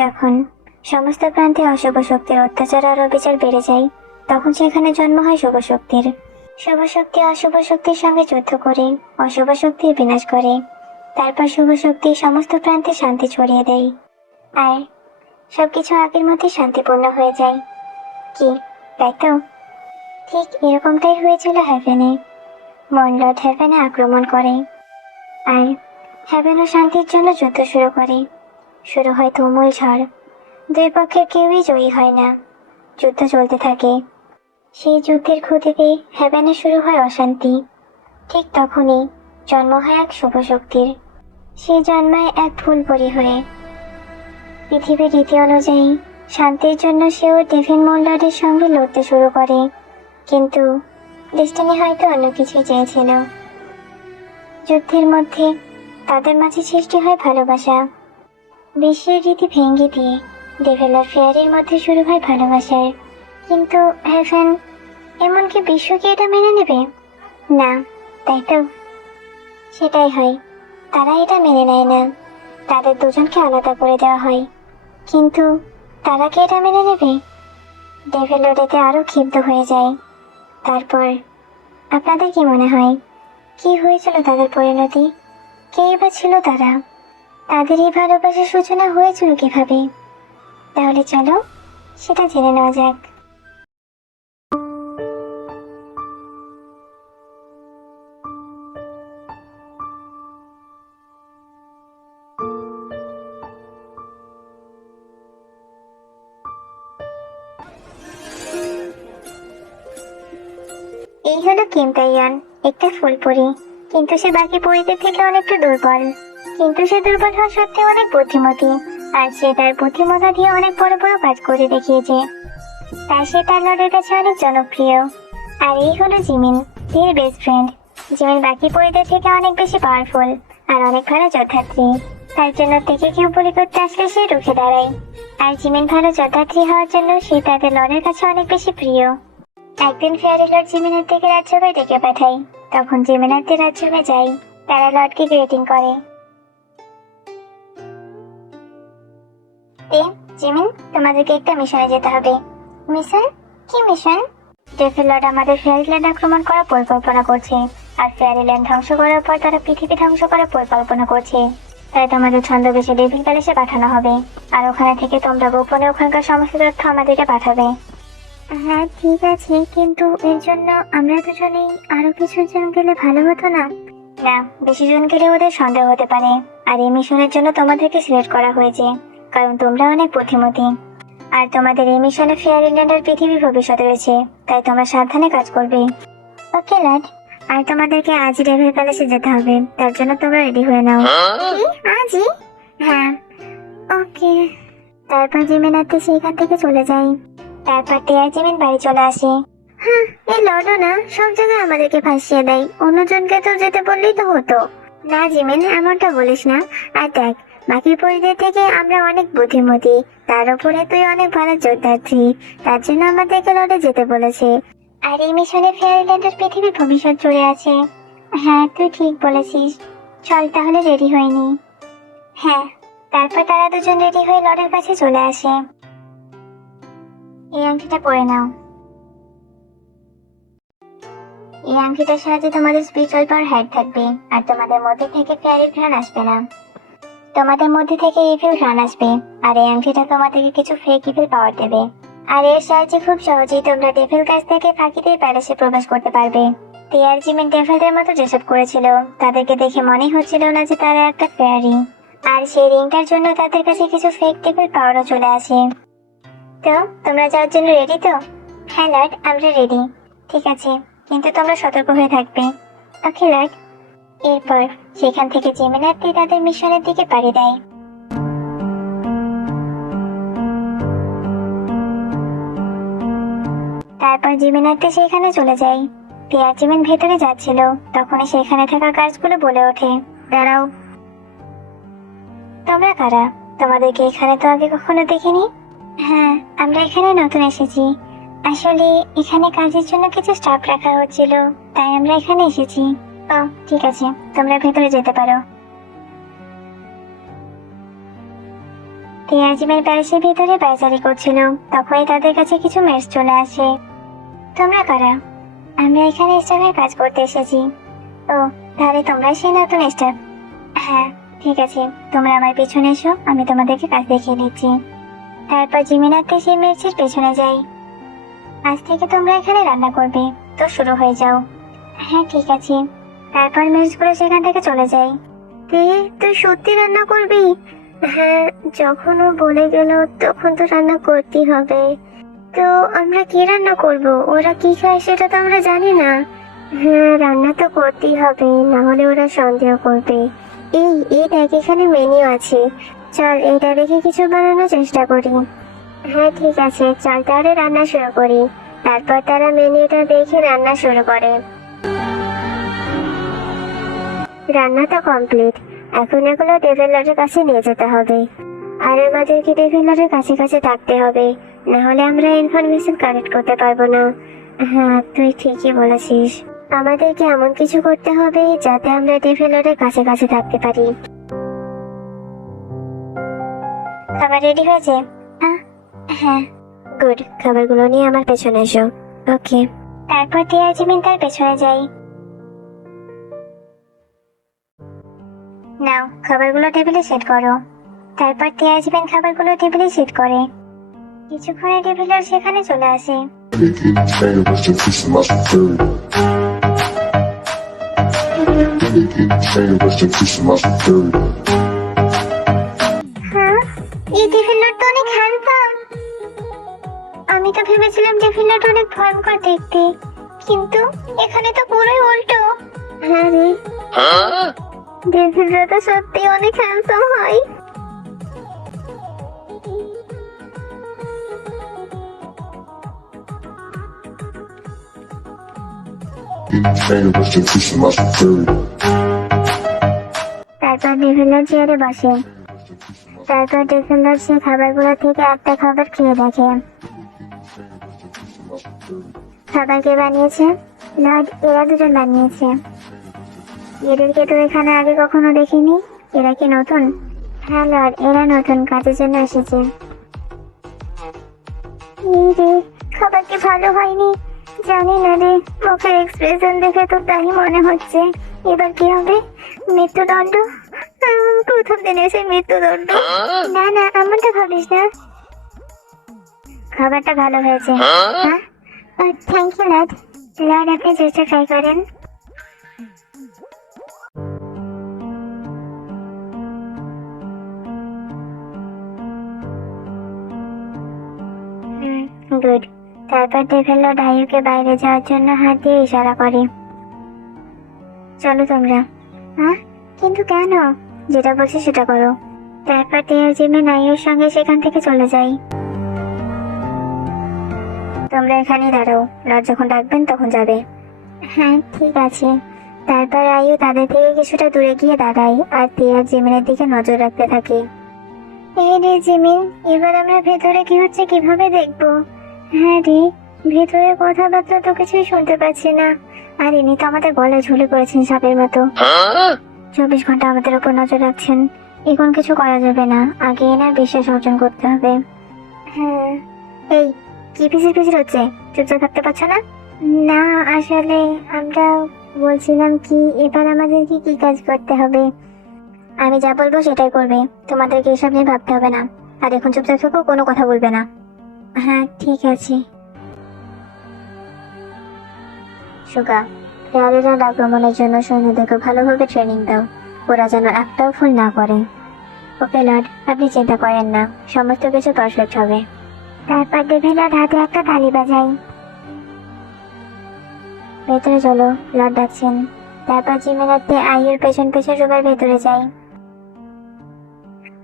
যখন সমস্ত প্রান্তে অশুভ শক্তির অত্যাচার আর অবিচার বেড়ে যায়, তখন সেখানে জন্ম হয় শুভ শক্তির। শুভ শক্তি অশুভ শক্তির সঙ্গে যুদ্ধ করে অশুভ শক্তির বিনাশ করে। তারপর শুভ শক্তি সমস্ত প্রান্তে শান্তি ছড়িয়ে দেয়, আর সবকিছু আগের মধ্যে শান্তিপূর্ণ হয়ে যায়। কি, তাই তো? ঠিক এরকমটাই হয়েছিল হ্যাভেনে। মন লর্ড হ্যাভেনে আক্রমণ করে, আর হ্যাভেনও শান্তির জন্য যুদ্ধ শুরু করে। শুরু হয় তুমুল ঝড়। দুই পক্ষের কেউই জয়ী হয় না। যুদ্ধ চলতে থাকে। সেই যুদ্ধের ক্ষতিতে হ্যাভেনে শুরু হয় অশান্তি। ঠিক তখনই জন্ম হয় এক শুভ শক্তির। সে জন্মায় এক ফুলপরি হয়ে। পৃথিবীর রীতি অনুযায়ী শান্তির জন্য সেও ডেভিন মোল্ডারের সঙ্গে লড়তে শুরু করে, কিন্তু ডেস্টিনি হয়তো অন্য কিছুই চেয়েছিল। যুদ্ধের মধ্যে তাদের মাঝে সৃষ্টি হয় ভালোবাসা। বিশ্বের রীতি ভেঙে দিয়ে ডেভিল আর ফেয়ারির মধ্যে শুরু হয় ভালোবাসার। কিন্তু হ্যাভেন, এমনকি বিশ্ব কি এটা মেনে নেবে? না, তাই তো? সেটাই হয়, তারা এটা মেনে নেয় না। তাদের দুজনকে আলাদা করে দেওয়া হয়। কিন্তু তারা কি এটা মেনে নেবে? ডেভিল এতে আরো ক্ষিপ্ত হয়ে যায়। তারপর আপনাদের কি মনে হয়, কি হয়েছিল তাদের পরিণতি? কেই বা ছিল তারা? তাদের এই ভালোবাসার সূচনা হয়েছিল কিভাবে? তাহলে চলো সেটা জেনে নেওয়া যাক। এই হলো কিম তাইয়ান, একটা ফুলপরি। কিন্তু সে বাকি পরীদের থেকে অনেকটা দুর্বল। কিন্তু সে দুর্বল হওয়া সত্ত্বেও অনেক বুদ্ধিমতী, আর সে তার বুদ্ধিমত্তা দিয়ে অনেক বড় বড় কাজ করে দেখিয়েছে। তাই সে তার লর্ডের কাছে অনেক জনপ্রিয়। আর এই হলো জিমিন, এর বেস্ট ফ্রেন্ড। জিমিন বাকি পরীদের থেকে অনেক বেশি পাওয়ারফুল আর অনেক ভালো যোদ্ধাত্রী। তার জন্য থেকে কেউ বলি করতে আসলে সে রুখে দাঁড়ায়। আর জিমিন ভালো যোদ্ধাত্রী হওয়ার জন্য সে তাদের লর্ডের কাছে অনেক বেশি প্রিয়। একদিন ফেয়ারি লর্ড জিমিনের থেকে রাজসভায় ডেকে পাঠায়। তখন জিমিনারদের রাজসভায় যায়। তারা লর্ডকে গ্রেটিং করে। জিমিন, তোমাদেরকে একটা মিশনে যেতে হবে। মিশন? কি মিশন? ডেভিল লর্ড আমাদের ফেয়ারিল্যান্ড আক্রমণ করার পরিকল্পনা করছে, আর ফেয়ারিল্যান্ড ধ্বংস করার পর তারা পৃথিবী ধ্বংস করার পরিকল্পনা করছে। তাই তোমাদের ছদ্মবেশে ডেভিল প্যালেসে পাঠানো হবে, আর ওখানে থেকে তোমরা গোপনে ওখানকার সমস্ত তথ্য আমাদেরকে পাঠাবে। হ্যাঁ, ঠিক আছে, কিন্তু এর জন্য আমরা দুজনেই আরো কিছু জন গেলে ভালো হতো না? না, বেশি জন গেলে ওদের সন্দেহ হতে পারে। আর এই মিশনের জন্য তোমাদেরকে সিলেক্ট করা হয়েছে, কারণ তোমরা অনেক বুদ্ধিমতী। আর তোমাদের এই মিশনে ফেয়ারিল্যান্ড আর পৃথিবীর ভবিষ্যৎ রয়েছে, তাই তোমরা সাবধানে কাজ করবে। ওকে লর্ড। আর তোমাদেরকে আজই ডেভিল প্যালেসে যেতে হবে, তার জন্য তোমরা রেডি হয়ে নাও। কি, আজই? হ্যাঁ। ওকে। তারপর জিমিনাতে সেইখান থেকে চলে যাই। তারপর টেয়ার জিমিন বাড়ি চলে আসে। হ্যাঁ, এই লর্ডও না সব জায়গায় আমাদেরকে ফাঁসিয়ে দেয়। অন্যজনকে তো যেতে বললেই তো হতো। না জিমিন, এমনটা বলিস না। আর দেখ, বাকি পরিদের থেকে আমরা অনেক বুদ্ধিমতী, তার উপরে তুই অনেক ভালো যোদ্ধাত্রী। তার জন্য আমাদেরকে লর্ডে যেতে বলেছে। আর এই মিশনে ফেয়ারিল্যান্ডের পৃথিবীর ভবিষ্যৎ জুড়ে আছে। হ্যাঁ, তুই ঠিক বলেছিস। চল তাহলে রেডি হয়ে নি। হ্যাঁ। তারপর তারা দুজন রেডি হয়ে লর্ডের কাছে চলে আসে। এই আংটিটা পরে নাও। এই আংটিটার সাহায্যে তোমাদের স্পিরিচুয়াল পাওয়ার হাইড থাকবে, আর তোমাদের মধ্যে থেকে ফেয়ারির ঘ্রাণ আসবে না। তোমাদের মধ্যে থেকে ইভিল ঘ্রাণ আসবে, আর এই আংটিটা তোমাদেরকে কিছু ফেক ইভিল পাওয়ার দেবে। আর এর সাহায্যে খুব সহজেই তোমরা ডেভিল কাছ থেকে ফাঁকি দিয়ে প্যালেসে প্রবেশ করতে পারবে। টিয়ার জিমিন ডেভিলদের মতো যেসব করেছিল, তাদেরকে দেখে মনেই হচ্ছিল না যে তারা একটা ফেয়ারি। আর সেই রিংটার জন্য তাদের কাছে কিছু ফেক ডেভিল পাওয়ারও চলে আসে। তো তোমরা যাওয়ার জন্য রেডি তো? হ্যাঁ লর্ড, আমরা রেডি। ঠিক আছে, কিন্তু তোমরা সতর্ক হয়ে থাকবে। ওকে লর্ড। এরপর সেখান থেকে জেমিনারটি তাদের মিশনের দিকে পাড়ি দেয়। তারপর জিমিনারটি সেখানে চলে যায়। টিয়ার জিমিন ভেতরে যাচ্ছিল, তখনই সেখানে থাকা গার্ডসগুলো বলে ওঠে, দাঁড়াও। তোমরা কারা? তোমাদেরকে এখানে তো আগে কখনো দেখিনি। হ্যাঁ, আমরা এখানে নতুন এসেছি। আসলে এখানে কাজের জন্য কিছু স্টাফ রাখা হচ্ছিল, তাই আমরা এখানে এসেছি। ও ঠিক আছে, তোমরা ভেতরে যেতে পারো। টিয়া জিমের প্যারিসের ভিতরে পায়চারি করছিল, তখনই তাদের কাছে কিছু মেস চলে আসে। তোমরা কারা? আমরা এখানে স্টাফের কাজ করতে এসেছি। ও, তাহলে তোমরা সেই নতুন স্টাফ? হ্যাঁ, ঠিক আছে, তোমরা আমার পেছনে এসো, আমি তোমাদেরকে কাজ দেখিয়ে দিচ্ছি। তারপর জিমিনাতে সেই মেসের পেছনে যাই। আজ থেকে তোমরা এখানে রান্না করবে, তো শুরু হয়ে যাও। হ্যাঁ, ঠিক আছে। তারপর মেসগুলো সেখান থেকে চলে যায়। তুই সত্যি রান্না করবি? হ্যাঁ, যখন ও বলে গেল তখন তো রান্না করতেই হবে। তো আমরা কি রান্না করব? ওরা কি খায় সেটা তো আমরা জানি না। হ্যাঁ, রান্না তো করতেই হবে, না হলে ওরা সন্দেহ করবে। এই দেখ, এখানে মেনু আছে, চল এটা দেখে কিছু বানানোর চেষ্টা করি। হ্যাঁ, ঠিক আছে, চল তাহলে রান্না শুরু করি। তারপর তারা মেনুটা দেখে রান্না শুরু করে। রান্না তো কমপ্লিট, এখন এগুলো ডেভেলপারের কাছে নিয়ে যেতে হবে। আর আমাদেরকে ডেভেলপারের কাছে কাছে থাকতে হবে, না হলে আমরা ইনফরমেশন কালেক্ট করতে পারবো না। হ্যাঁ, তুই ঠিকই বলেছিস, আমাদেরকে এমন কিছু করতে হবে যাতে আমরা ডেভেলপারের কাছে কাছে থাকতে পারি। খাবার রেডি হয়েছে? হ্যাঁ, গুড। খাবারগুলো নিয়ে আমার পেছনে এসো। ওকে। তারপর টিয়া জিমিন তার পেছনে যাই। নাও, খাবারগুলো টেবিলে সেট করো। তারপর টিয়া জিমিন খাবারগুলো টেবিলে সেট করে। কিছুক্ষণে ডেভেলপার সেখানে চলে আসে। হ্যাঁ, এই ডেভেলপার তো অনেক হ্যান্ডসাম। আমি তো ভেবেছিলাম ডেভেলপার অনেক ভয়ঙ্কর দেখতে, কিন্তু এখানে তো পুরোই উল্টো। হ্যাঁ রে, ডেভেলপার তো সত্যি অনেক হ্যান্ডসাম হয়। তারপর ডেভেলপার চেয়ারে বসে। তারপর ডেভেলপার সে খাবারগুলো থেকে একটা খাবার খেয়ে দেখে। খাবার কে বানিয়েছে? লর্ড, এরা দুজন বানিয়েছে। এদেরকে তো এখানে আগে কখনো দেখিনি। এরা কি নতুন? হ্যাঁ লর্ড, এরা নতুন, কাজের জন্য এসেছে। রে, খাবার কি ভালো হয়নি? জানি না রে, মুখের এক্সপ্রেশন দেখে তো তাই মনে হচ্ছে। এবার কি হবে? মৃত্যুদণ্ড? প্রথম দিনে এসে মৃত্যুদণ্ড? না না, এমনটা ভাবিস না। খাবারটা ভালো হয়েছে। হ্যাঁ, থ্যাংক ইউ লর্ড। লর্ড, আপনি জুসটা ট্রাই করেন। গুড। তারপর ডেভেলপার ডাইউকে বাইরে যাওয়ার জন্য হাত দিয়ে ইশারা করে। চলো তোমরা। হ্যাঁ, কিন্তু কেন? যেটা বলছি সেটা করো। তারপর টিয়া জিমি নাইয়ের সঙ্গে সেখান থেকে চলে যাই। তোমরা এখানেই দাঁড়াও, লর্ড যখন ডাকবেন তখন যাবে। হ্যাঁ, ঠিক আছে। তারপর আয়ু তাদের থেকে কিছুটা দূরে গিয়ে দাঁড়ায় আর টিয়া জিমিনের দিকে নজর রাখতে থাকে। এই রে জিমিন, এবার আমরা ভেতরে কি হচ্ছে কিভাবে দেখবো? হ্যাঁ রে, ভেতরে কথাবার্তা তো কিছুই শুনতে পাচ্ছি না। আর ইনি তো আমাদের গলায় ঝুলে পড়েছেন সাপের মতো। 24 ঘন্টা আমাদের উপর নজর রাখছেন। এখন কিছু করা যাবে না, আগে এনার বিশ্বাস অর্জন করতে হবে। হ্যাঁ। এই, কি পিছিয়ে পিছিয়ে হচ্ছে? চুপচাপ থাকতে পারছো না? না, আসলে আমরা বলছিলাম কি, এবার আমাদেরকে কি কাজ করতে হবে? আমি যা বলবো সেটাই করবে, তোমাদেরকে এসব নিয়ে ভাবতে হবে না। আর এখন চুপচাপ থাকো, কোনো কথা বলবে না। হ্যাঁ, ঠিক আছে। সুগা, প্লেয়ারের আক্রমণের জন্য সৈন্যদেরকে ভালোভাবে ট্রেনিং দাও, ওরা যেন একটাও ভুল না করে। ওকে লর্ড, আপনি চিন্তা করেন না, সমস্ত কিছু পারফেক্ট হবে। তারপর ডেভেলপার হাতে একটা থালি বাজাই। ভেতরে চলো, লর্ড ডাকছেন। তারপর জিমিনাতে আইয়ের পেছন পেছন রুমের ভেতরে যাই।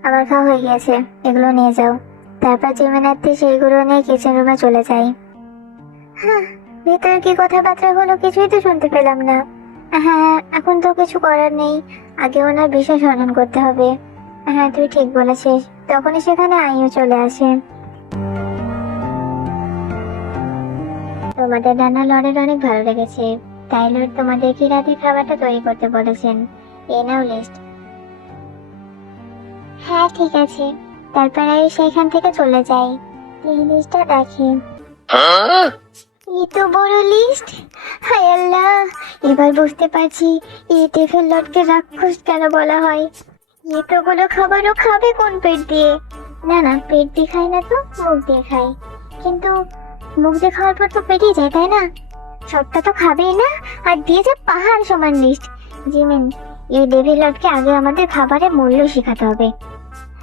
আমার খাওয়া হয়ে গিয়েছে, এগুলো নিয়ে যাও। তারপর জিমিনাতে সেইগুলো নিয়ে কিচেন রুমে চলে যাই। হ্যাঁ, ভেতরে কি কথাবার্তা হলো কিছুই তো শুনতে পেলাম না। হ্যাঁ, এখন তো কিছু করার নেই, আগে ওনার বিশ্বাস অর্জন করতে হবে। হ্যাঁ, তুই ঠিক বলেছিস। তখনই সেখানে আইও চলে আসে। তোমাদের রান্না লর্ডের অনেক ভালো লেগেছে, তাই লর্ড তোমাদেরকে রাতে খাবারটা তৈরি করতে বলেছেন। এই নাও লিস্ট। হ্যাঁ, ঠিক আছে। তারপর আয়ু সেইখান থেকে চলে যায়। এই লিস্টটা দেখে, এই তো বড় লিস্ট। হায় আল্লাহ, এবার বুঝতে পারছি এই টেফেল লটকে রাক্ষস কেন বলা হয়। এতগুলো খাবারও খাবে কোন পেট দিয়ে? না না, পেট দিয়ে খায় না তো, মুখ দিয়ে খায়। কিন্তু মুখ দিয়ে খাওয়ার পর তো পেটেই যায়, তাই না? সবটা তো খাবেই না, আর দিয়েছে পাহাড় সমান লিস্ট। জিমিন, এই ডেভিল লর্ডকে আগে আমাদের খাবারের মূল্য শেখাতে হবে।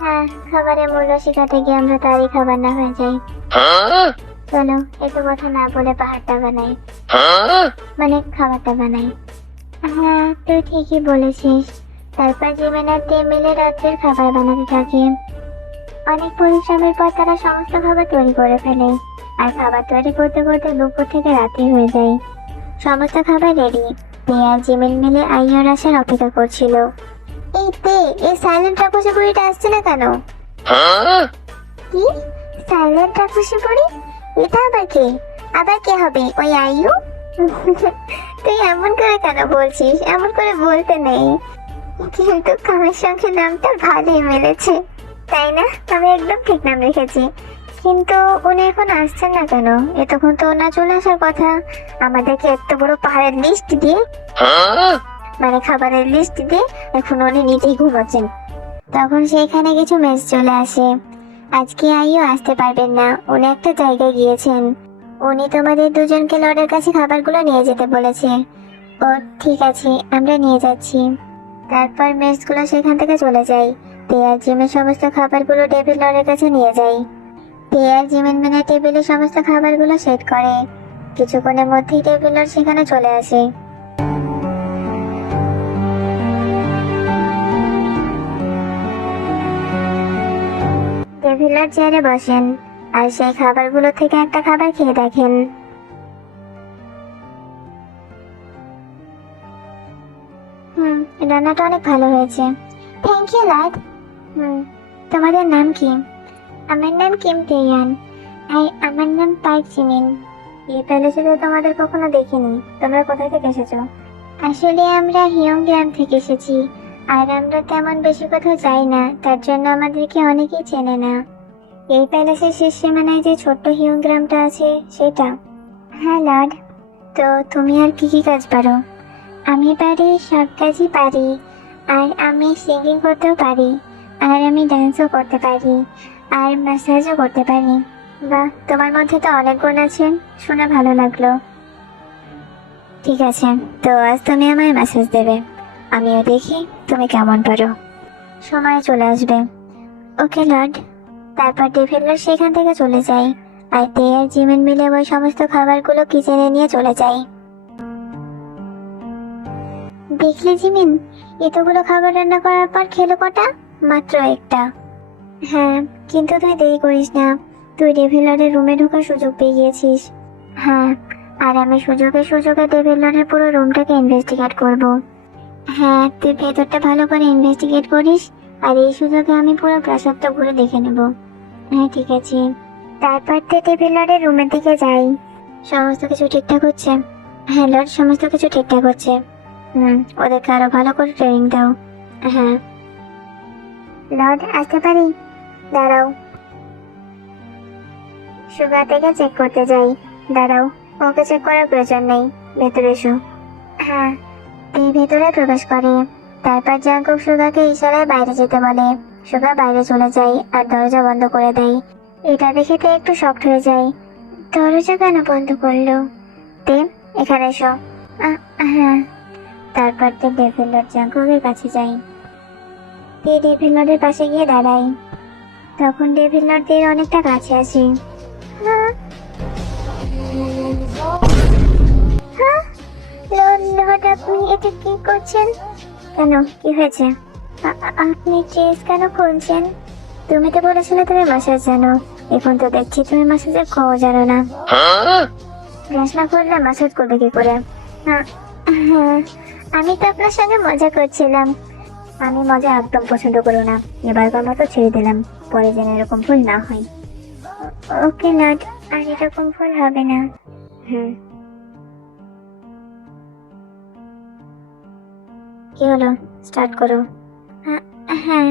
হ্যাঁ, খাবারের মূল্য শেখাতে গিয়ে আমরা তারই খাবার না হয়ে যাই। চলো, এত কথা না বলে পাহাড়টা বানাই, মানে খাবারটা বানাই। হ্যাঁ, তুই ঠিকই বলেছিস। তারপর জিমিন আর তে মিলে রাত্রের খাবার বানাতে থাকে। অনেক পরিশ্রমের পর তারা সমস্ত খাবার তৈরি করে ফেলে, আর খাবার তৈরি করতে করতে দুপুর থেকে রাত্রি হয়ে যায়। সমস্ত খাবার রেডি। তে আর জিমিন মিলে আইয়ার আসার অপেক্ষা করছিল। এই তে, এই সাইলেন্ট রাক্ষসী বুড়িটা আসছে না কেন? কি সাইলেন্ট রাক্ষসী বুড়ি? এটা আবার কে? আবার কে হবে? ওই আইয়ু? তুই এমন করে কেন বলছিস? এমন করে বলতে নেই। কিন্তু কামের সঙ্গে নামটা ভালোই মিলেছে, তাই না? আমি একদম ঠিক নাম রেখেছি। কিন্তু উনি এখন আসছেন না কেন? এতক্ষণ তো ওনার চলে আসার কথা, আমাদেরকে এত বড় পাহাড়ের লিস্ট দিয়ে, মানে খাবারের লিস্ট দিয়ে এখন উনি নিজেই ঘুমাচ্ছেন। তখন সেখানে কিছু মেস চলে আসে। আজকে আইও আসতে পারবেন না, উনি একটা জায়গায় গিয়েছেন। উনি তোমাদের দুজনকে লর্ডের কাছে খাবারগুলো নিয়ে যেতে বলেছে। ও ঠিক আছে, আমরা নিয়ে যাচ্ছি। তারপর মেসগুলো সেখান থেকে চলে যায়। তে আর জিমের সমস্ত খাবারগুলো ডেভিড লর্ডের কাছে নিয়ে যায়। তে আর জিমেন মেনে টেবিলে সমস্ত খাবারগুলো সেট করে। কিছুক্ষণের মধ্যেই ডেভিড লর্ড সেখানে চলে আসে। ডেভিড লর্ড চেয়ারে বসেন, আর সেই খাবারগুলো থেকে একটা খাবার খেয়ে দেখেন। রান্নাটা অনেক ভালো হয়েছে। Thank you Lord. তোমাদের নাম কি? আমার নাম কিম তেয়ান। আর আমার নাম পার্ক জিমিন। এই প্যালেসে তো তোমাদের কখনো দেখিনি। তোমরা কোথায় থেকে এসেছো? আসলে আমরা হিয়ং গ্রাম থেকে এসেছি, আর আমরা তেমন বেশি কোথাও যাই না, তার জন্য আমাদেরকে অনেকেই চেনে না। এই প্যালেসের শেষ সীমানায় যে ছোট্ট হিয়ং গ্রামটা আছে সেটা। হ্যাঁ লর্ড। তো তুমি আর কি কি কাজ পারো? আমি পারি, সব কাজই পারি। আর আমি সিঙ্গিং করতেও পারি, আর আমি ডান্সও করতে পারি, আর ম্যাসাজও করতে পারি। বাহ, তোমার মধ্যে তো অনেক গুণ আছে, শুনে ভালো লাগলো। ঠিক আছে, তো আজ তুমি আমায় ম্যাসেজ দেবে, আমিও দেখি তুমি কেমন পারো। সময় চলে আসবে। ওকে লর্ড। তারপর ডেভিড লর্ড সেখান থেকে চলে যায়, আর তে আর জিমিন মিলে ওই সমস্ত খাবারগুলো কিচেনে নিয়ে চলে যায়। দেখলি জিমিন, এতগুলো খাবার রান্না করার পর খেলো কটা? মাত্র একটা। হ্যাঁ, কিন্তু তুই দেরি করিস না, তুই ডেভিড লর্ডের রুমে ঢোকার সুযোগ পেয়ে গিয়েছিস। হ্যাঁ, আর আমি সুযোগে সুযোগে ডেভিড লর্ডের পুরো রুমটাকে ইনভেস্টিগেট করব। হ্যাঁ, তুই ভেতরটা ভালো করে ইনভেস্টিগেট করিস, আর এই সুযোগে আমি পুরো প্রাসাদটা ঘুরে দেখে নেব। হ্যাঁ ঠিক আছে। তারপর তো ডেভিড লর্ডের রুমের দিকে যাই। সমস্ত কিছু ঠিকঠাক হচ্ছে? হ্যাঁ লর্ড, সমস্ত কিছু ঠিকঠাক হচ্ছে। ওদেরকে আরো ভালো করে ট্রেনিং দাও। হ্যাঁ লর্ড, আসতে পারি? দাঁড়াও, সুগা থেকে চেক করতে যাই। দাঁড়াও, ওকে চেক করার প্রয়োজন নেই, ভেতরে এসো। হ্যাঁ। এই ভেতরে প্রবেশ করে। তারপর জাঙ্কুক সুগাকে ইশারায় বাইরে যেতে বলে। সুগা বাইরে চলে যায় আর দরজা বন্ধ করে দেয়। এটা দেখে তে একটু শকড হয়ে যায়। দরজা কেন বন্ধ করলো? তে, এখানে এসো। হ্যাঁ। তারপর তে ডেভিড লর্ড জাঙ্কুকের কাছে যাই। তে ডেভিড লর্ডের পাশে গিয়ে দাঁড়াই। তখন ডেভিড লর্ডদের অনেকটা কাছে আসি। হ্যাঁ, লর্ড আপনি এটা কি করছেন? কেন, কি হয়েছে? আপনি ড্রেস কেন খুলছেন? তুমি তো বলেছিলে তুমি ম্যাসাজ জানো, এখন তো দেখছি তুমি ম্যাসাজের খবর জানো না। ড্রেস না খুললে ম্যাসাজ করবে কি করে? হ্যাঁ, আমি তো আপনার সঙ্গে মজা করছিলাম। আমি মজা একদম পছন্দ করো না, এবারকার মতো ছেড়ে দিলাম, পরে যেন এরকম ভুল না হয়। ওকে লর্ড, আর এরকম ভুল হবে না। কি হলো, স্টার্ট করো। হ্যাঁ,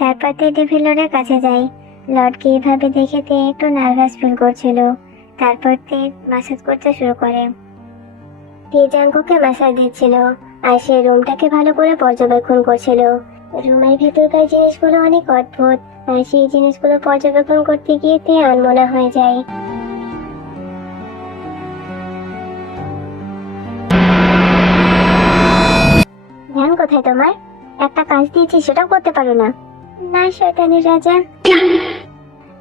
তারপর তে ডেভিল লর্ডের কাছে যায়। লর্ডকে এভাবে দেখে তে একটু নার্ভাস ফিল করছিল। তারপর তে ম্যাসাজ করতে শুরু করে। তে জাঙ্কুকে ম্যাসাজ দিচ্ছিল আর সে রুমটাকে ভালো করে পর্যবেক্ষণ করছিল। রুমের ভেতরকার জিনিসগুলো অনেক অদ্ভুত আর সেই জিনিসগুলো পর্যবেক্ষণ করতে গিয়ে তে আনমনা হয়ে যায়। ধ্যান কোথায় তোমার? একটা কাজ দিয়েছি সেটাও করতে পারো না। না শয়তানের রাজা।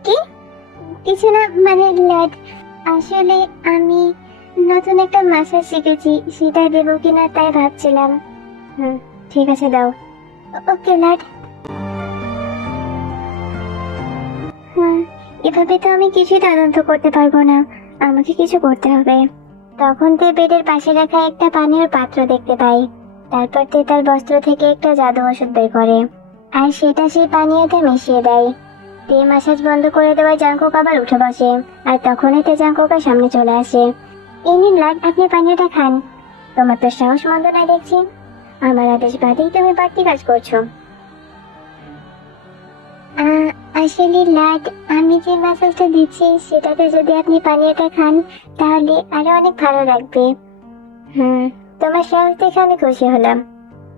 কি? কিছু না, মানে ল্যাড, আসলে আমি নতুন একটা ম্যাসেজ শিখেছি, সেটা দেবো কিনা তাই ভাবছিলাম। ঠিক আছে দাও। ওকে ল্যাড। এভাবে তো আমি কিছুই তদন্ত করতে পারবো না, আমাকে কিছু করতে হবে। তখন তে বেডের পাশে রাখা একটা পানীয় পাত্র দেখতে পাই। তারপর তে তার বস্ত্র থেকে একটা জাদু ওষুধ বের করে আর সেটা সেই পানীয়তে মিশিয়ে দেয়। তে ম্যাসাজ বন্ধ করে দেওয়ায় জাঙ্কুক আবার উঠে বসে আর তখনই তে জাঙ্কুকের সামনে চলে আসে। এই নিন লাড, আপনি পানীয়টা খান। তোমার তো সাহস মন্দ নাই দেখছি, আমার আদেশ বাদেই তুমি বাড়তি কাজ করছো। আসলে লাড, আমি যে ম্যাসাজটা দিচ্ছি সেটাতে যদি আপনি পানীয়টা খান তাহলে আরো অনেক ভালো লাগবে। তোমার সাহস দেখে আমি খুশি হলাম।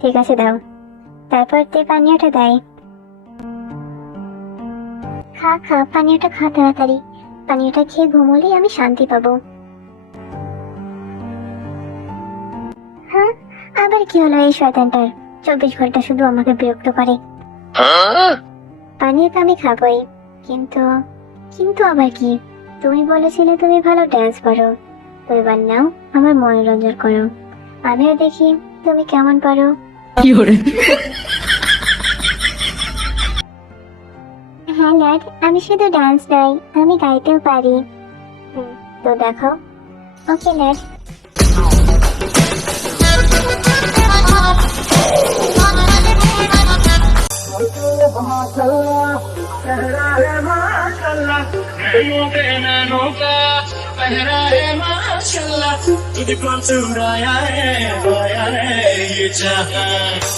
ঠিক আছে দাও। তারপর তে পানীয়টা দেয়। খা খা, পানীয়টা খা তাড়াতাড়ি। পানীয়টা খেয়ে ঘুমোলেই আমি শান্তি পাবো। হ্যাঁ, আবার কি হলো এই শয়তানটার? 24 ঘন্টা শুধু আমাকে বিরক্ত করে। পানীয় তো আমি খাবোই, কিন্তু কিন্তু আবার কি? তুমি বলেছিলে তুমি ভালো ড্যান্স করো, তো এবার নাও আমার মনোরঞ্জন করো, আমিও দেখি তুমি কেমন পারো। হ্যাঁ ল্যাড, আমি শুধু ডান্স নয়, আমি গাইতেও পারি। তো দেখো। ওকে ল্যাড।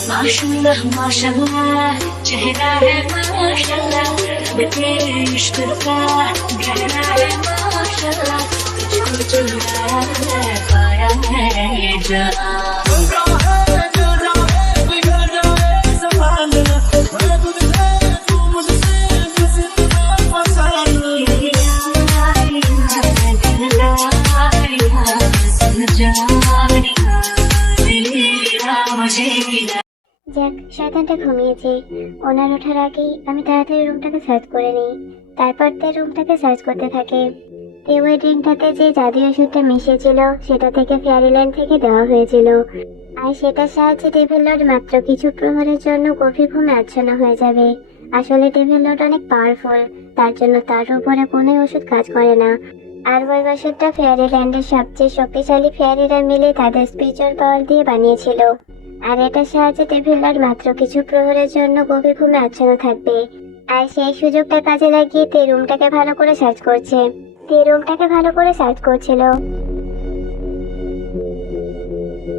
माशाल्लाह माशाल्लाह चेहरा है माशाल्लाह तेरे इश्क का गहरा है माशाल्लाह तुझको चुराया है पाया है ये जहां যাক, শয়তানটা ঘুমিয়েছে। ওনার ওঠার আগেই আমি তাড়াতাড়ি রুমটাকে সার্চ করে নিই। তারপর তে রুমটাকে সার্চ করতে থাকে। তে ওই ড্রিঙ্কটাতে যে জাদু ওষুধটা মিশিয়েছিল সেটা থেকে ফেয়ারিল্যান্ড থেকে দেওয়া হয়েছিল, আর সেটার সাহায্যে ডেভিল লর্ড মাত্র কিছু প্রহরের জন্য গভীর ঘুমে আচ্ছন্ন হয়ে যাবে। আসলে ডেভিল লর্ড অনেক পাওয়ারফুল, তার জন্য তার উপরে কোনো ওষুধ কাজ করে না। আর ওই ওষুধটা ফেয়ারিল্যান্ডের সবচেয়ে শক্তিশালী ফেয়ারিরা মিলে তাদের স্পিরিচুয়াল পাওয়ার দিয়ে বানিয়েছিল, আর এটার সাহায্যে ডেভিল লর্ড মাত্র কিছু প্রহরের জন্য গভীর ঘুমে আচ্ছন্ন থাকবে। আর সেই সুযোগটা কাজে লাগিয়ে তে রুমটাকে ভালো করে সার্চ করছিল।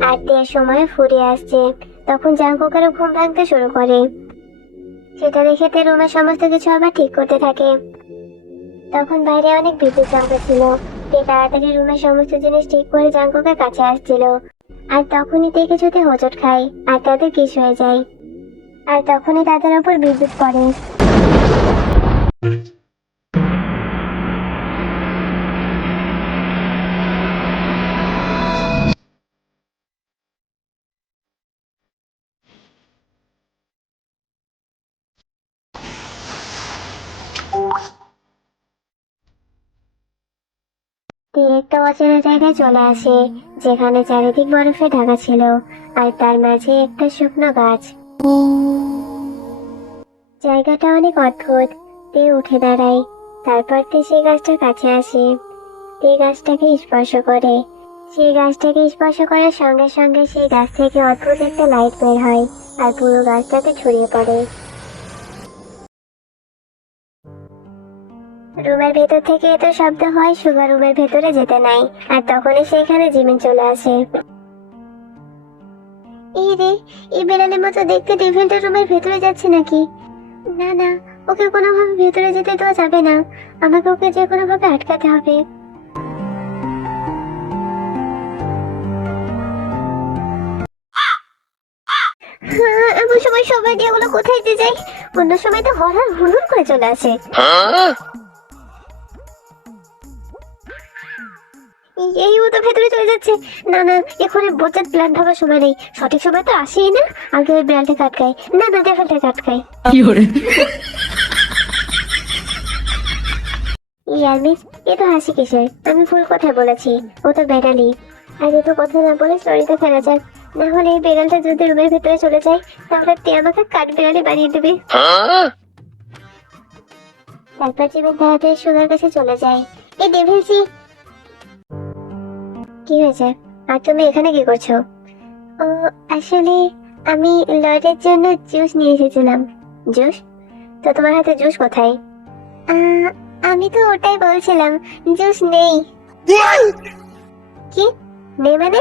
আর তে সময় ফুরিয়ে আসছে। তখন জাঙ্কুকেরও ঘুম ভাঙতে শুরু করে। সেটা দেখে তে রুমের সমস্ত কিছু আবার ঠিক করতে থাকে। তখন বাইরে অনেক বিদ্যুৎ চমকাচ্ছিল। তে তাড়াতাড়ি রুমের সমস্ত জিনিস ঠিক করে জাঙ্কুকের কাছে আসছিল। আর তখনই তে কিছুতে হোঁচট খায় আর তাদের কিস হয়ে যায়। আর তখনই তাদের ওপর বিদ্যুৎ পড়ে। তে একটা অচেনা জায়গায় চলে আসে যেখানে চারিদিক বরফে ঢাকা ছিল আর তার মাঝে একটা শুকনো গাছ। জায়গাটা অনেক অদ্ভুত। তে উঠে দাঁড়ায়। তারপর তে সেই গাছটার কাছে আসে। তে গাছটাকে স্পর্শ করে। সেই গাছটাকে স্পর্শ করার সঙ্গে সঙ্গে সেই গাছ থেকে অদ্ভুত একটা লাইট বের হয় আর পুরো গাছটাতে ছড়িয়ে পড়ে। রুমের ভেতর থেকে এত শব্দ হয় সুগা রুমের ভেতরে যেতে নাই, আর তখনই সেখানে জিমিন চলে আসে। এই রে, এই বেড়ালের মতো দেখতে ডেভিলটা রুমের ভেতরে যাচ্ছে নাকি? না না, ওকে কোনোভাবে ভেতরে যেতে দেওয়া যাবে না। আমাকে ওকে যে কোনো ভাবে আটকাতে হবে। এমন সময় সবাই দিয়ে ওগুলো কোথায় যে যায়? অন্য সময় তো হঠাৎ হুড় করে চলে আসে। এই ও তো ভেতরে চলে যাচ্ছে। না না, এখানে বোঝার প্ল্যান ভাবার সময় নেই। সঠিক সময় তো আসেই না। আগে ওই বিড়ালটাকে আটকাই। না না, দেখালটাকে আটকাই। ইয়ারমিস, এ তো হাসি কিসের? আমি ভুল কথাই বলেছি। ও তো বেড়ালি। আগে তো কথা না বলে স্টোরিতে ফেলা যাক। না হলে এই বেড়ালটা যদি রুমের ভেতরে চলে যায়, তাহলে তে আমাকে কাঠ বিড়ালি বানিয়ে দেবে। তারপর জীবন তাড়াতাড়ি সুগার কাছে চলে যায়। এই ডেভিলজি, কি হয়েছে? আর তুমি এখানে কি করছো? ও, আসলে আমি লর্ডের জন্য জুস নিয়ে এসেছিলাম। জুস? তো তোমার হাতে জুস কোথায়? আমি তো ওটাই বলছিলাম, জুস নেই। কি নেই মানে?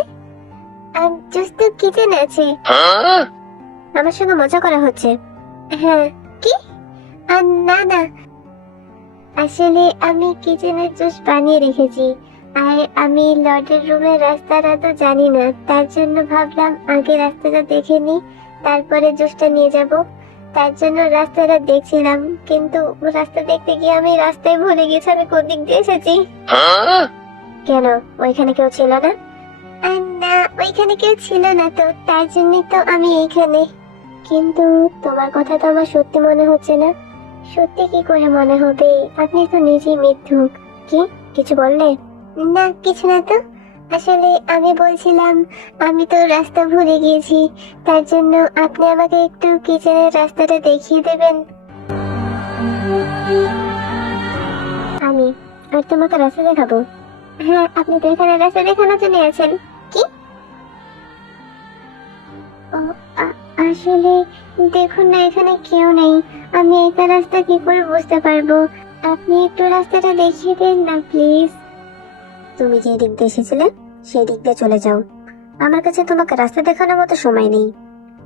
জুস তো কিচেনে আছে। আমার সঙ্গে মজা করা হচ্ছে। হ্যাঁ। কি? না না, আসলে আমি কিচেনে জুস বানিয়ে রেখেছি। আর আমি লর্ডের রুমের রাস্তাটা তো জানি না, তার জন্য ভাবলাম আগে রাস্তাটা দেখে নি, তারপরে জুসটা নিয়ে যাব। তার জন্য রাস্তাটা দেখছিলাম, কিন্তু রাস্তা দেখতে গিয়ে আমি রাস্তায় ভুলে গেছি আমি কোন দিক দিয়ে এসেছি। কেন, ওইখানে কেউ ছিল না? না, ওইখানে কেউ ছিল না তো, তার জন্যই তো আমি এইখানে। কিন্তু তোমার কথা তো আমার সত্যি মনে হচ্ছে না। সত্যি কি করে মনে হবে? আপনি তো নিজেই মিথ্যুক। কি কিছু বললে? না, কিছু না তো। আসলে আমি বলছিলাম আমি তো রাস্তা ভুলে গিয়েছি, তার জন্য আপনি আমাকে একটু কিচেনের রাস্তাটা দেখিয়ে দেবেন। আমি আর তোমাকে রাস্তা দেখাবো? হ্যাঁ, আপনি তো এখানে রাস্তা দেখানোর জন্য আছেন। কি? ও, আসলে দেখুন না, এখানে কেউ নেই। আমি একা রাস্তা কি করে বুঝতে পারবো? আপনি একটু রাস্তাটা দেখিয়ে দেন না প্লিজ। তুমি যে দিক দিয়ে এসেছিলে সেই দিক দিয়ে চলে যাও। আমার কাছে তোমাকে রাস্তা দেখানোর মতো সময় নেই।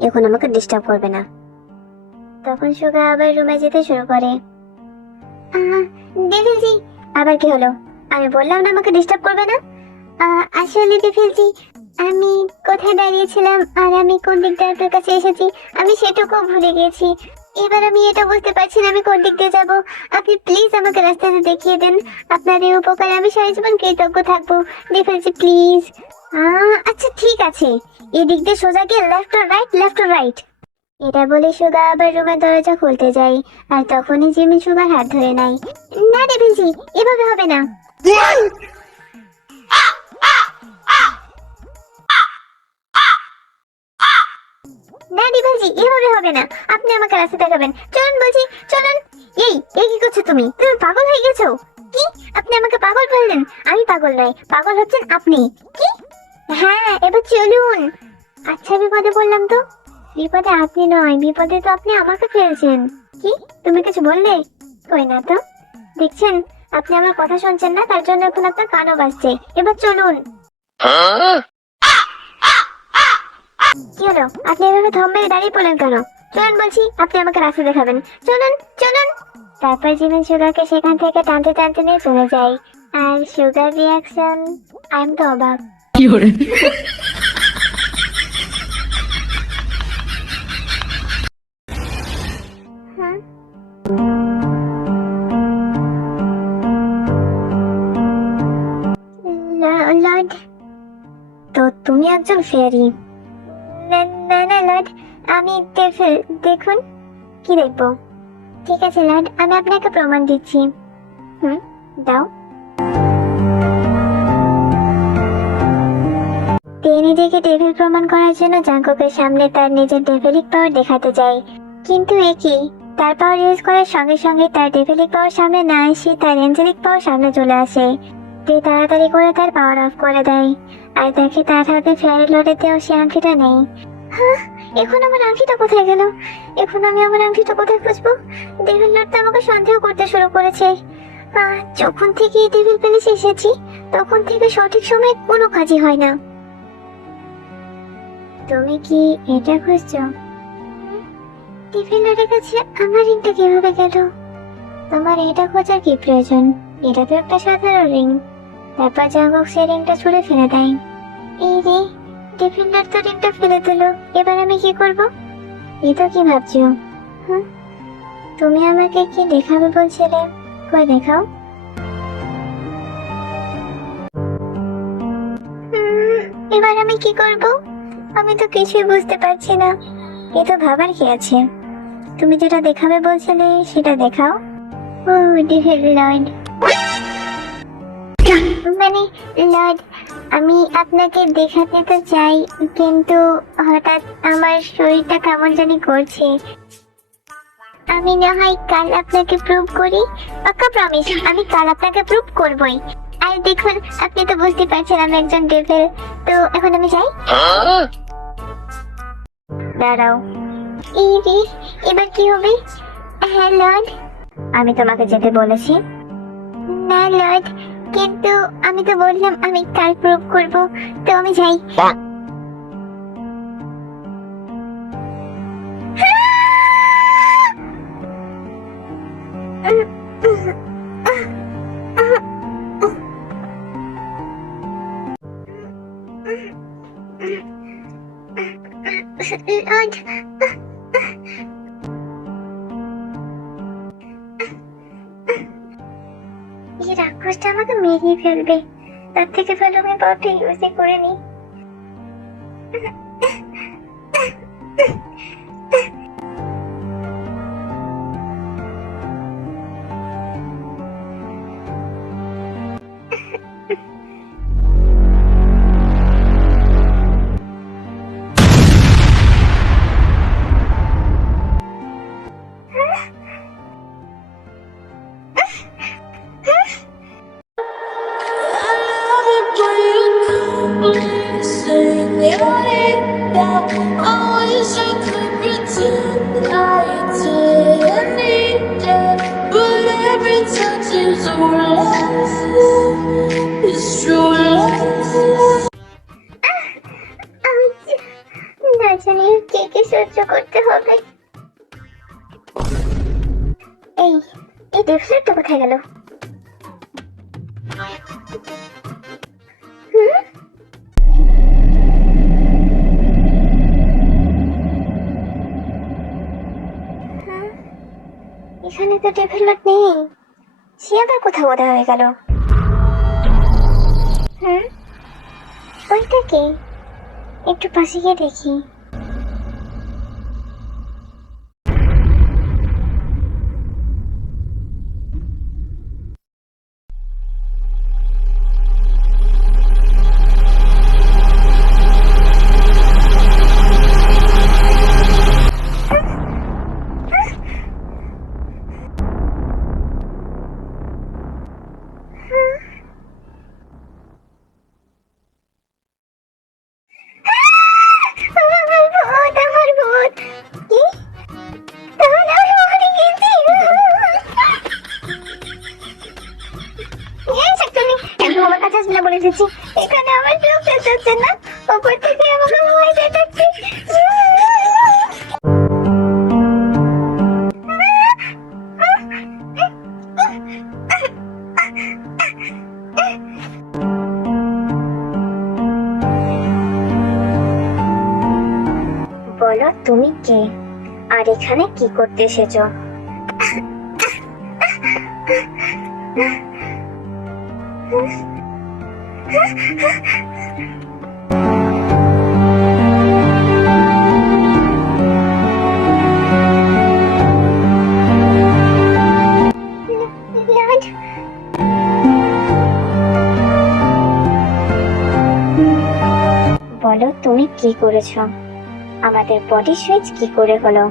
এখন আমাকে ডিস্টার্ব করবে না। তখন সুগা আবার রুমে যেতে শুরু করে। ডেভিলজি, আবার কি হলো? আমি বললাম না আমাকে ডিস্টার্ব করবে না। আসলে ডেভিলজি, আমি কোথায় দাঁড়িয়েছিলাম আর আমি কোন দিক দিয়ে আপনার কাছে এসেছি আমি সেটুকু ভুলে গেছি। এবার আমি এটা বুঝতে পারছি না আমি কোন দিক দিয়ে যাব। আপনি প্লিজ আমাকে রাস্তাটা দেখিয়ে দেন। আপনার এই উপকারে আমি সারা জীবন কৃতজ্ঞ থাকবো। ডেভিলজি প্লিজ। আচ্ছা ঠিক আছে, এদিক দিয়ে সোজা গিয়ে left or right, left or right. এটা বলে সুগা আবার রুমের দরজা খুলতে যায়, আর তখনই জিমি সুগার হাত ধরে নেয়। না ডেভিলজি, এভাবে হবে না। না ডেভিলজি, এভাবে হবে না। আপনি আমাকে রাস্তা দেখাবেন। চলুন বলছি, চলুন। এই কি করছো তুমি? তুমি পাগল হয়ে গেছো? কি? আপনি আমাকে পাগল বললেন? আমি পাগল নই, পাগল হচ্ছেন আপনি। কি? হ্যাঁ, এবার চলুন। আচ্ছা, বিপদে বললাম তো। বিপদে আপনি নয়, বিপদে তো আপনি আমাকে ফেলছেন। কি? তুমি কিছু বললে? কই না তো। দেখছেন, আপনি আমার কথা শুনছেন না, তার জন্য এখন আপনার কানও বাজছে। এবার চলুন। কি হলো? আপনি এভাবে থম মেরে দাঁড়িয়ে পড়লেন কেন? চলুন বলছি, আপনি আমাকে রাস্তা দেখাবেন। চলুন চলুন। তারপর জিমিন সুগারকে সেখান থেকে টানতে টানতে নিয়ে চলে যায়। আর সুগার রিয়াকশন, আই এম তো অবাক। হ্যাঁ, লর্ড, তো তুমি একজন ফেয়ারি? না না না লর্ড, আমি ডেভিল। দেখুন। কি দেখবো? ঠিক আছে লর্ড, আমি আপনাকে প্রমাণ দিচ্ছি। দাও। তিনি নিজেকে ডেভিল প্রমাণ করার জন্য জাঙ্কুকের সামনে তার নিজের ডেভিলিক পাওয়ার দেখাতে যায়। কিন্তু একই, তার পাওয়ার ইউজ করার সঙ্গে সঙ্গে তার ডেভিলিক পাওয়ার সামনে না এসে তার এঞ্জেলিক পাওয়ার সামনে চলে আসে। তে তাড়াতাড়ি করে তার পাওয়ার অফ করে দেয়, আর দেখে তার হাতে ফেয়ারি লর্ডের দেওয়া সে আংটিটা নেই। হ্যাঁ, এখন আমার আংটিটা কোথায় গেল? এখন আমি আমার আংটিটা কোথায় খুঁজবো? ডেভিল লর্ড তো আমাকে সন্দেহ করতে শুরু করেছে। যখন থেকে এই ডেভিল প্যালেসে এসেছি তখন থেকে সঠিক সময়ে কোনো কাজই হয় না। তুমি কি এটা খুঁজছো? ডিফেন্ডারের কাছে আমার রিংটা কিভাবে গেল? তোমার এটা খোঁজার কি প্রয়োজন? এটা তো একটা সাধারণ রিং। তারপর জাঙ্কুক সেই রিংটা ছুঁড়ে ফেলে দেয়। এই রে, ডিফেন্ডার তো রিংটা ফেলে দিল। এবার আমি কি করব? এ তো কি ভাবছো? হুম, তুমি আমাকে কি দেখাবে বলছিলে? কই দেখাও। এবার আমি কি করব? আমি তো কিছুই বুঝতে পারছি না। এ তো ভাবার কি আছে? তুমি যেটা দেখাবে বলছিলে সেটা দেখাও। ও লর্ড, মানে লর্ড, আমি আপনাকে দেখাতে তো চাই, কিন্তু হঠাৎ আমার শরীরটা কেমন জানি করছে। আমি না হয় কাল আপনাকে প্রুভ করি। পাক্কা প্রমিস, আমি কাল আপনাকে প্রুভ করবই। আর দেখুন, আপনি তো বুঝতে পারছেন আমি একজন ডেভিল। তো এখন আমি যাই। দাঁড়াও। এই রে, এবার কি হবে? হ্যাঁ লর্ড, আমি তোমাকে যেতে বলেছি। না লর্ড, কিন্তু আমি তো বললাম আমি কাল প্রুভ করব। তো আমি যাই। লর্ড, এই রাক্ষসটা আমাকে মেরিয়ে ফেলবে। তার থেকে ভালো আমি পাওয়ারটা ইউজই করে নি। না জানি কে কে সহ্য করতে হবে। এই এই ডেফলেটটা কোথায় গেল? হুম? হুম? এখানে তো ডেভেলপ নেই। সে আবার কোথাও বোধহয় হয়ে গেল। হুম, ওইটা কি? একটু পাশে গিয়ে দেখি। ভূত, আমার ভূত। কি? তাহলে আমি মরে গেছি। এই শাকচুন্নি, এখন আমার কাছে আসলে বলে দিচ্ছি, এখানে আমার কেউ চেঁচাচ্ছে না। ওপর থেকে আমাকে ভয় দেখাচ্ছে। বলো তুমি কে, আর এখানে কি করতে এসেছো? লর্ড, বলো তুমি কি করেছো? আমাদের বডি সুইচ কি করে হলো?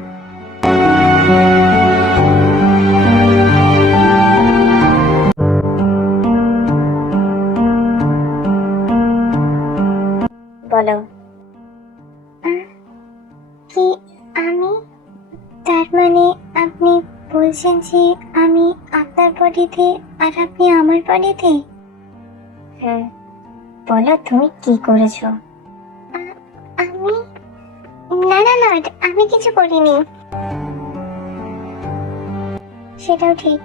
বলো। কি আমি? তার মানে আপনি বলছেন যে আমি আপনার বডিতে আর আপনি আমার বডিতে? হ্যাঁ, বলো তুমি কি করেছো? আমি, না না লর্ড, আমি কিছু করিনি। সেটাও ঠিক,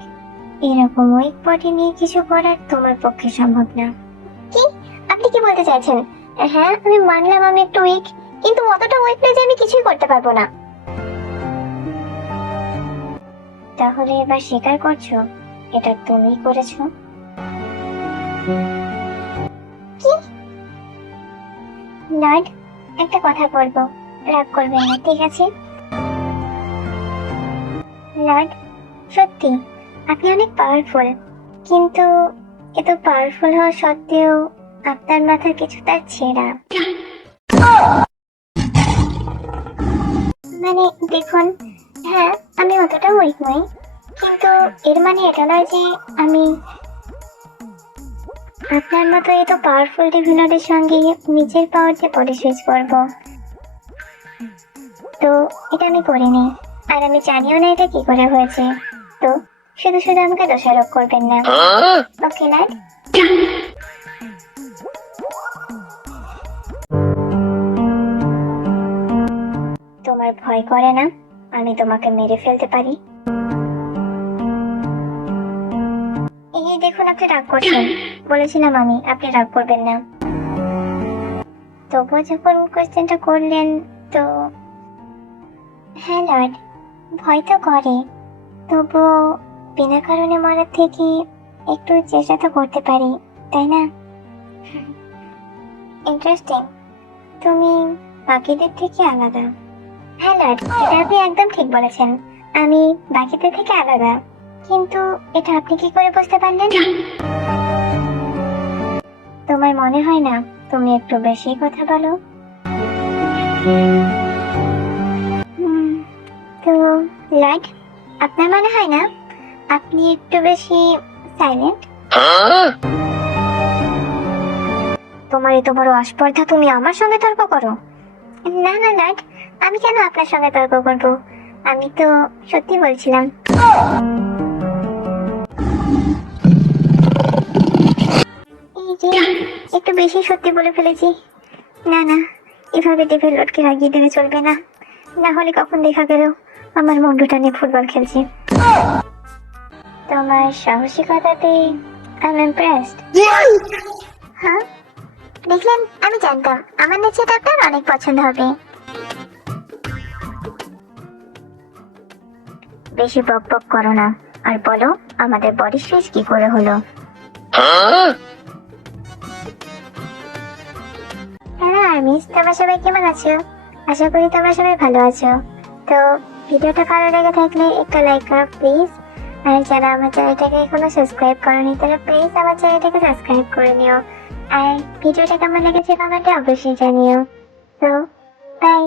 এরকম উইক বডি নিয়ে কিছু করার তোমার পক্ষে সম্ভব না। কি আপনি কি বলতে চাইছেন? হ্যাঁ আমি মানলাম আমি একটু উইক, কিন্তু অতটা উইক নয় যে আমি কিছুই করতে পারবো না। তাহলে এবার স্বীকার করছো এটা তুমি করেছো? কি লর্ড, একটা কথা বলবো, রাগ করবেন না ঠিক আছে? লর্ড, সত্যি আপনি অনেক পাওয়ারফুল, কিন্তু এত পাওয়ারফুল হওয়া সত্ত্বেও আপনার মাথার কিছু তার ছেঁড়া। মানে দেখুন, হ্যাঁ আমি অতটা উইক নই, কিন্তু এর মানে এটা নয় যে আমি আপনার মতো এত পাওয়ারফুল ডিভিলনের সঙ্গে নিজের পাওয়ার দিয়ে বডি সুইচ করবো। তো এটা আমি করিনি, আর আমি জানিও না এটা কি করে হয়েছে। তো শুধু শুধু আমাকে দোষারোপ করবেন না, ওকে লর্ড? তোমার ভয় করে না আমি তোমাকে মেরে ফেলতে পারি? এই দেখুন আপনি রাগ করছেন, বলেছিলাম আমি আপনি রাগ করবেন না। তবুও যখন কোয়েশ্চেনটা করলেন তো হ্যাঁ লর্ড, ভয় তো করে, তবুও বিনা কারণে মারার থেকে একটু চেষ্টা তো করতে পারি, তাই না? ইন্টারেস্টিং, তুমি বাকিদের থেকে আলাদা। হ্যাঁ লর্ড, এটা আপনি একদম ঠিক বলেছেন, আমি বাকিদের থেকে আলাদা, কিন্তু এটা আপনি কি করে বুঝতে পারলেন? তোমার মনে হয় না তুমি একটু বেশি কথা বলো? তো লর্ড, আপনার মনে হয় না আপনি একটু বেশি সাইলেন্ট? তোমার এত বড় আস্পর্ধা, তুমি আমার সঙ্গে তর্ক করো? না না লর্ড, আমি কেন আপনার সঙ্গে তর্ক করব, আমি তো সত্যি বলছিলাম। এই যে একটু বেশি সত্যি বলে ফেলেছি। না না, এভাবে ডেভিলকে রাগিয়ে দিলে চলবে না, না হলে কখন দেখা গেল আমার মুন্ডুটা নিয়ে ফুটবল খেলছি। তোমার সাহসিকতাতে আই এম ইমপ্রেসড। হ্যাঁ দেখলেন, আমি জানতাম আমার নেচারটা আপনার অনেক পছন্দ হবে। বেশি বক বক করো না, আর বলো আমাদের বডি সুইচ কি করে হলো? হ্যালো আর্মিস, তোমরা সবাই কেমন আছো? আশা করি তোমরা সবাই ভালো আছো। তো ভিডিওটা ভালো লেগে থাকলে একটা লাইক করো প্লিজ, আর যারা আমার চ্যানেলটাকে এখনো সাবস্ক্রাইব করোনি তারা প্লিজ আমার চ্যানেলটাকে সাবস্ক্রাইব করে নিও, আর ভিডিওটা কেমন লেগেছে কমেন্টে অবশ্যই জানিও। তো বাই।